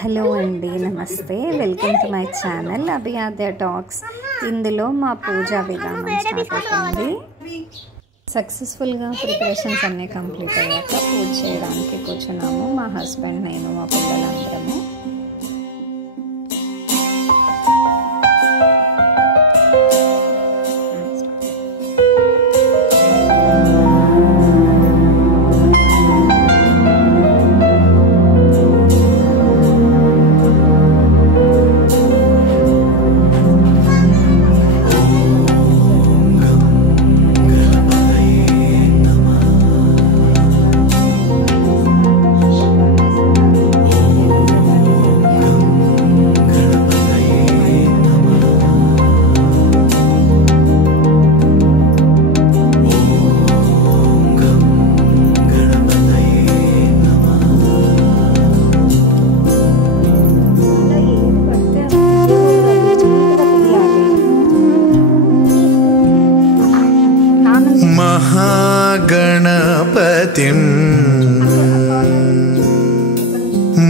Hello అండి, నమస్తే. Welcome to my channel Abhiyadya talks. ఇందులో మా పూజా విధానం స్టార్ట్ అవుతుంది. సక్సెస్ఫుల్గా ప్రిపరేషన్స్ అన్నీ కంప్లీట్ అయ్యాక పూజ చేయడానికి కూర్చున్నాము. మా హస్బెండ్, నేను, మా పిల్లలందరము.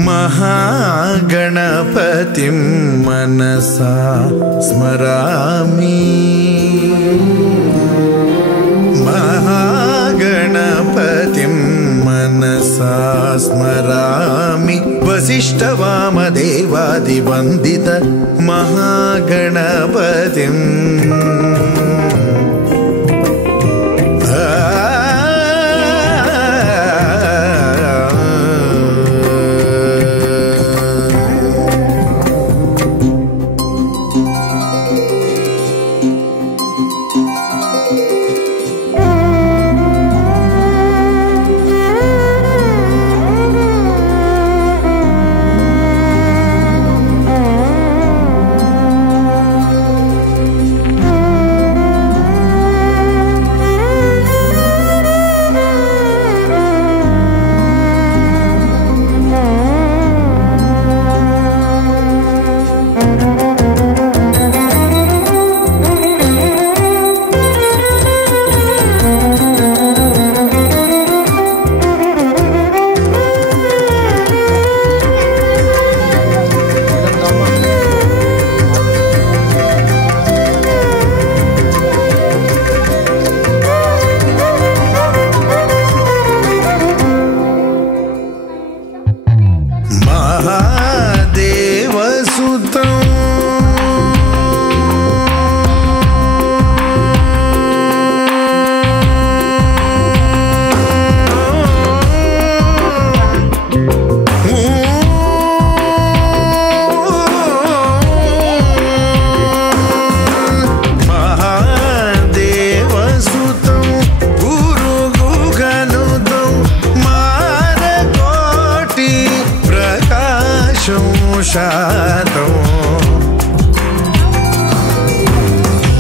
महागणपतिं मनसा स्मरामि। महागणपतिं मनसा स्मरामि। वसिष्ठवामदेवादिवन्दित महागणपतिम्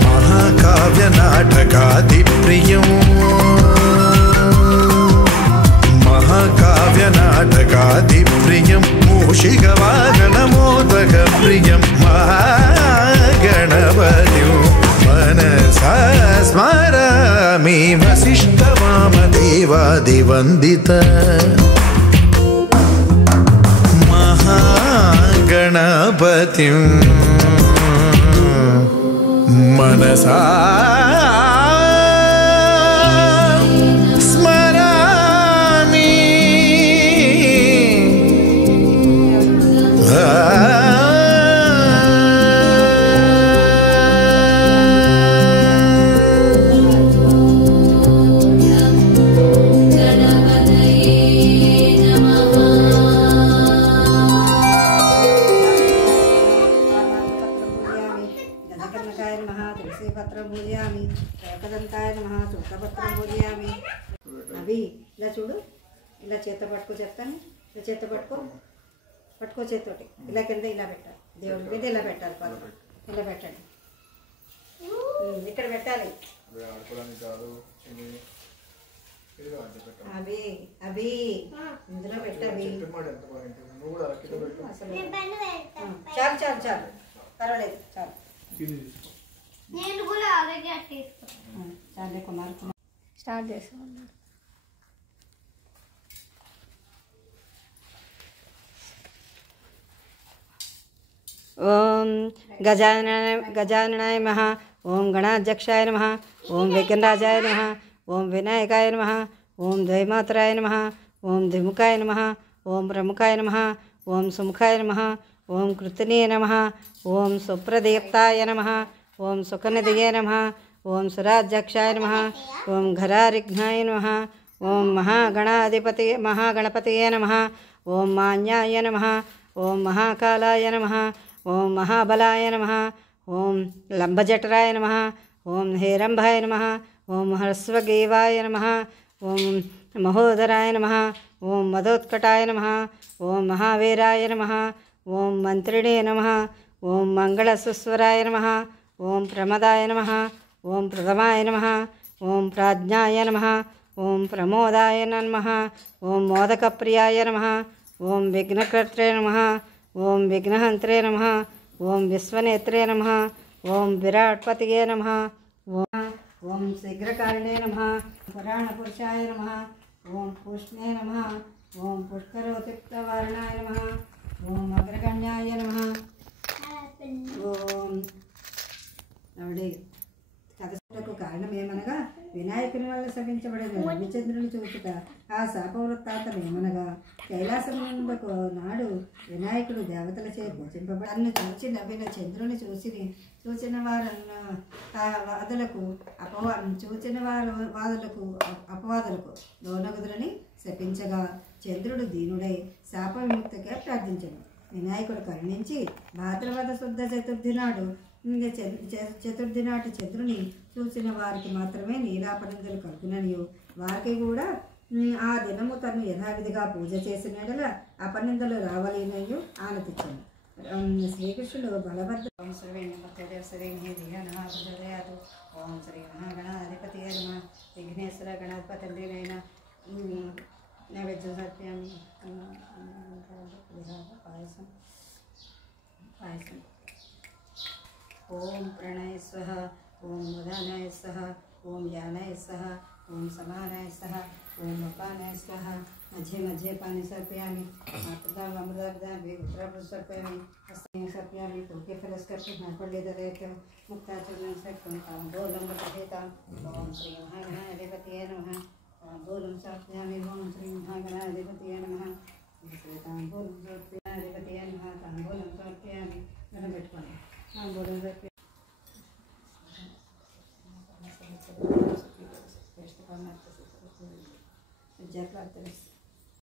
महाकाव्य नाटकादिप्रियं महाकाव्य नाटकादिप्रियं मूषिकवाहनमोदकप्रियं महागणपतिं मनसा स्मरामि। वसिष्ठवामदेवादिवन्दित गणपतिं मनसा स्मरामि। పూజయామి ఏకదంతాయ నమః తులసీపత్రం పూజయామి. అవి ఇలా చూడు, ఇలా చేత పట్టుకో చెప్తాను. ఇలా చేత పట్టుకో చేతోటి ఇలా కింద ఇలా పెట్టాలి. దేవుడి మీద ఇలా పెట్టాలి. పాదం ఇలా పెట్టండి. ఇక్కడ పెట్టాలి. అవి అవి ఇందులో పెట్టాలి. చాలు చాలు చాలు, పర్వాలేదు, చాలు. నేను కూడా అలాగే చాలే కుమార్. స్టార్ట్ చేసామన్నారు. ఓం గజాననాయ నమః. ఓం గణాధ్యక్షాయ నమః. ఓం విఘ్నరాజాయ నమః. ఓం వినాయకాయ నమః. ఓం ద్వైమాతరాయ నమః. ఓం ద్విముఖాయ నమః. ఓం ప్రముఖాయ నమః. ఓం సుముఖాయ నమః. ఓం కృతినే నమః. ఓం సుప్రదీప్తాయ నమః. ఓం సుఖనిధియే నమః. ఓం సురాధ్యక్షాయ నమః. ఓం ఘరారిఘ్నాయ నమః. ఓం మహాగణపతియే నమః. ఓం మాన్యాయ నమః. ఓం మహాకాలాయ నమః. ఓం మహాబలాయ నమః. ఓం లంబజఠరాయ నమః. ఓం హేరంభాయ నమః. ఓం హ్రస్వగ్రీవాయ నమః. ఓం మహోదరాయ నమః. ఓం మదోత్కటాయ నమః. ఓం మహావీరాయ నమః. ఓం మంత్రిణే నమః. ఓం మంగళసుస్వరాయ నమః. ఓం ప్రమదాయ నమః. ఓం ప్రథమాయ నమః. ఓం ప్రాజ్ఞాయ నమః. ఓం ప్రమోదాయ నమః. ఓం మోదకప్రియాయ నమః. ఓం విఘ్నకర్త్రే నమః. ఓం విఘ్నహంత్రే నమః. ఓం విశ్వనేత్రే నమః. ఓం విరాట్పతియే నమః. ఓం శీఘ్రకారిణే నమః. పురాణపురుషాయ నమః. ఓం పుష్ణే నమః. ఓం పుష్కరోతిక్తవర్ణాయ నమః. ఓం అగ్రగణ్యాయ నమః. ఓం ఆవిడే కథకు కారణమేమనగా వినాయకుని వల్ల శపించబడిన రవిచంద్రుని చూచుట ఆ శాపవృత్తాంతమేమనగా కైలాసమునకు నాడు వినాయకుడు దేవతలచే పూజింపబడి తన్ను చూచి నవ్విన చంద్రుని చూచిన వాదులకు అపవాదులకు లోనగుదురని శపించగా చంద్రుడు దీనుడై శాప విముక్తిగా ప్రార్థించను. వినాయకుడు కరుణించి భాద్రపద శుద్ధ చతుర్థి నాడు చతుర్థి నాటి చంద్రుని చూసిన వారికి మాత్రమే నీలాపనందలు కలుగుననియు వారికి కూడా ఆ దినము తను యథావిధిగా పూజ చేసిన యెడల అపనిందలు రావలేనయు ఆనతించను. శ్రీకృష్ణుడు బలభద్ర ఓం శ్రీ మహాగణాధిపతి విఘ్నేశ్వర గణాధిపతిన నైవేద్యం సత్యాన్ని పాయసం ఓం ప్రణయ స్వః. ఓం ఉదానాయ స్వః. ఓం యానాయ స్వః. ఓం సమానాయ స్వః. ఓం అపానాయ స్వః. మధ్య మధ్య పాని सर्पयामि अमृताब्दाभि उत्तराभि सर्पयामि हस्ते सर्पयामि तोके फलस्कर्षि नापल्यदरेक्यं मुक्ताचरणं सर्पं ताम्बूलं पठेताम्. ओम श्री महागणाधिपतये नमः. ताम्बूलं सर्पयामि. ओम श्री महागणाधिपतये नमः. ताम्बूलं सर्पयामि. ताम्बूलं सर्पयामि. ताम्बूलं सर्पयामि.